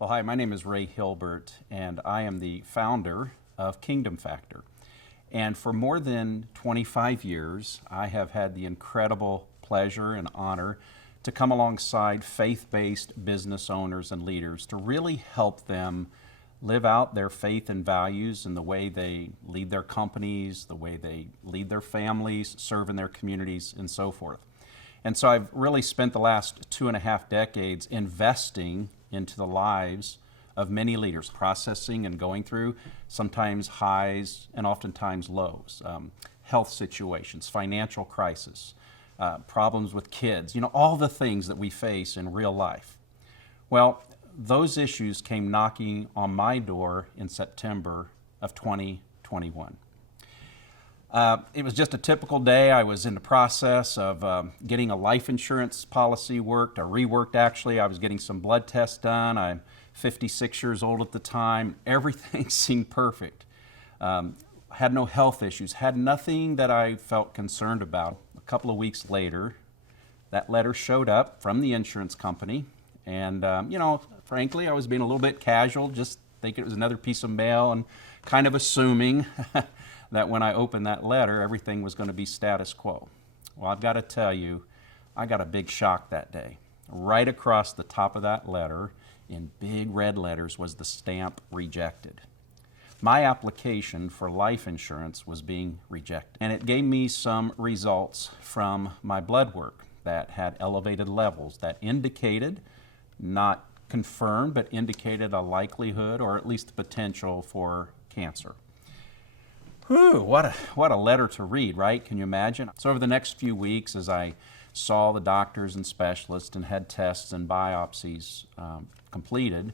Well, hi, my name is Ray Hilbert, and I am the founder of Kingdom Factor. And for more than 25 years, I have had the incredible pleasure and honor to come alongside faith-based business owners and leaders to really help them live out their faith and values in the way they lead their companies, the way they lead their families, serve in their communities, and so forth. And so I've really spent the last 2.5 decades investing into the lives of many leaders, processing and going through sometimes highs and oftentimes lows, health situations, financial crisis, problems with kids, all the things that we face in real life. Well, those issues came knocking on my door in September of 2021. It was just a typical day. I was in the process of getting a life insurance policy reworked actually. I was getting some blood tests done. I'm 56 years old at the time. Everything seemed perfect. Had no health issues, had nothing that I felt concerned about. A couple of weeks later, that letter showed up from the insurance company. And, frankly, I was being a little bit casual, just thinking it was another piece of mail and kind of assuming that when I opened that letter, everything was going to be status quo. Well, I've got to tell you, I got a big shock that day. Right across the top of that letter, in big red letters, was the stamp rejected. My application for life insurance was being rejected. And it gave me some results from my blood work that had elevated levels that indicated, not confirmed, but indicated a likelihood or at least the potential for cancer. Whew, what a letter to read, right? Can you imagine? So over the next few weeks, as I saw the doctors and specialists and had tests and biopsies completed,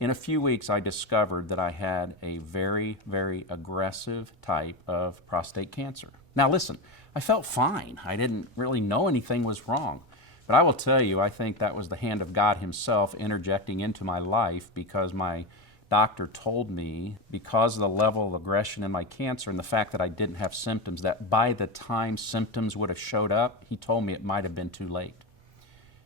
in a few weeks I discovered that I had a very, very aggressive type of prostate cancer. Now listen, I felt fine. I didn't really know anything was wrong. But I will tell you, I think that was the hand of God Himself interjecting into my life, because my doctor told me, because of the level of aggression in my cancer and the fact that I didn't have symptoms, that by the time symptoms would have showed up, he told me it might have been too late.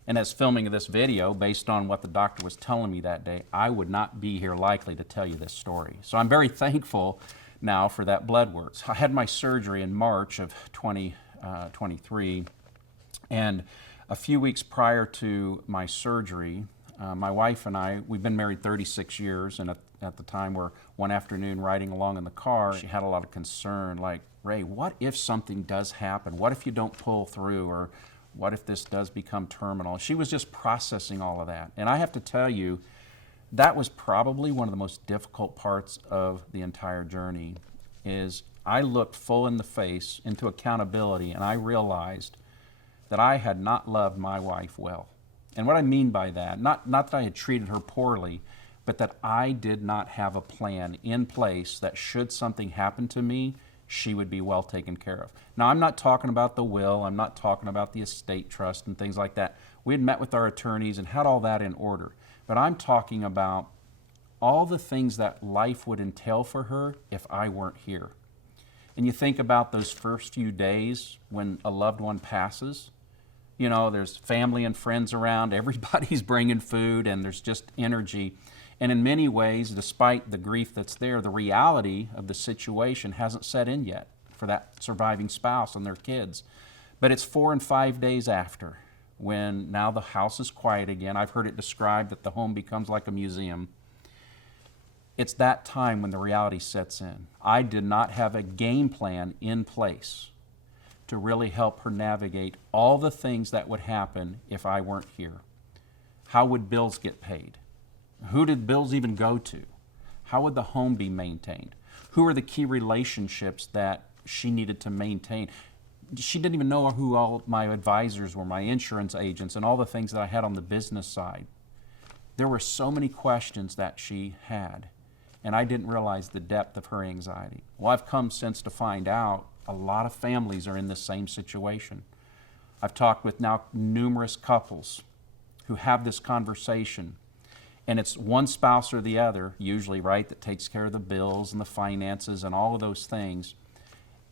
And as filming of this video, based on what the doctor was telling me that day, I would not be here likely to tell you this story. So I'm very thankful now for that blood work. So I had my surgery in March of 2023, and a few weeks prior to my surgery, my wife and I, we've been married 36 years, and at the time we're one afternoon riding along in the car, she had a lot of concern, like, Ray, what if something does happen? What if you don't pull through? Or what if this does become terminal? She was just processing all of that. And I have to tell you, that was probably one of the most difficult parts of the entire journey, is I looked full in the face into accountability, and I realized that I had not loved my wife well. And what I mean by that, not that I had treated her poorly, but that I did not have a plan in place that should something happen to me, she would be well taken care of. Now, I'm not talking about the will, I'm not talking about the estate trust and things like that. We had met with our attorneys and had all that in order. But I'm talking about all the things that life would entail for her if I weren't here. And you think about those first few days when a loved one passes. There's family and friends around, everybody's bringing food, and there's just energy. And in many ways, despite the grief that's there, the reality of the situation hasn't set in yet for that surviving spouse and their kids. But it's 4 and 5 days after, when now the house is quiet again. I've heard it described that the home becomes like a museum. It's that time when the reality sets in. I did not have a game plan in place to really help her navigate all the things that would happen if I weren't here. How would bills get paid? Who did bills even go to? How would the home be maintained? Who are the key relationships that she needed to maintain? She didn't even know who all my advisors were, my insurance agents, and all the things that I had on the business side. There were so many questions that she had, and I didn't realize the depth of her anxiety. Well, I've come since to find out a lot of families are in the same situation. I've talked with now numerous couples who have this conversation, and it's one spouse or the other, usually, right, that takes care of the bills and the finances and all of those things.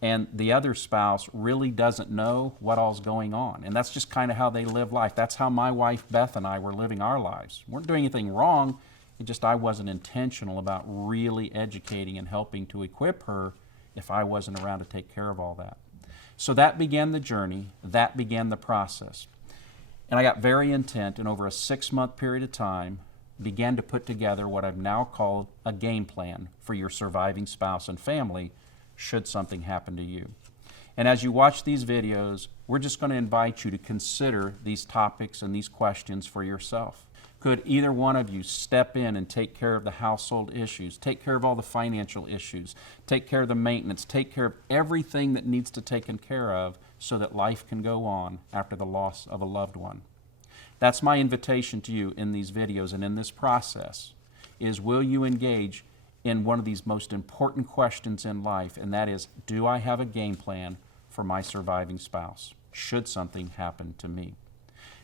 And the other spouse really doesn't know what all's going on. And that's just kind of how they live life. That's how my wife Beth and I were living our lives. We weren't doing anything wrong. I wasn't intentional about really educating and helping to equip her if I wasn't around to take care of all that. So that began the journey, that began the process. And I got very intent, and over a 6-month period of time, began to put together what I've now called a game plan for your surviving spouse and family should something happen to you. And as you watch these videos, we're just going to invite you to consider these topics and these questions for yourself. Could either one of you step in and take care of the household issues, take care of all the financial issues, take care of the maintenance, take care of everything that needs to be taken care of so that life can go on after the loss of a loved one? That's my invitation to you in these videos and in this process, is will you engage in one of these most important questions in life, and that is, do I have a game plan for my surviving spouse should something happen to me?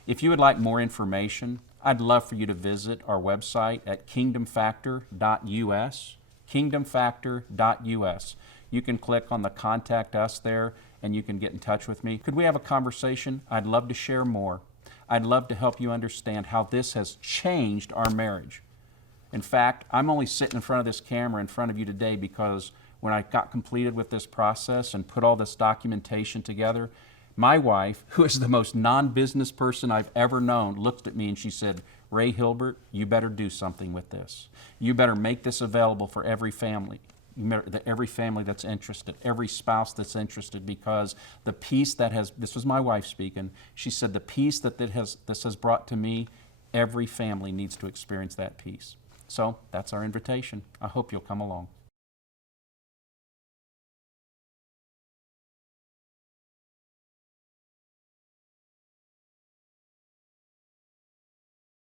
If you would like more information, I'd love for you to visit our website at kingdomfactor.us, kingdomfactor.us. You can click on the Contact Us there, and you can get in touch with me. Could we have a conversation? I'd love to share more. I'd love to help you understand how this has changed our marriage. In fact, I'm only sitting in front of this camera in front of you today because when I got completed with this process and put all this documentation together, my wife, who is the most non-business person I've ever known, looked at me and she said, "Ray Hilbert, you better do something with this. You better make this available for every family. Every family that's interested, every spouse that's interested, because the peace that has," this was my wife speaking, she said, "the peace that this has brought to me, every family needs to experience that peace." So that's our invitation. I hope you'll come along.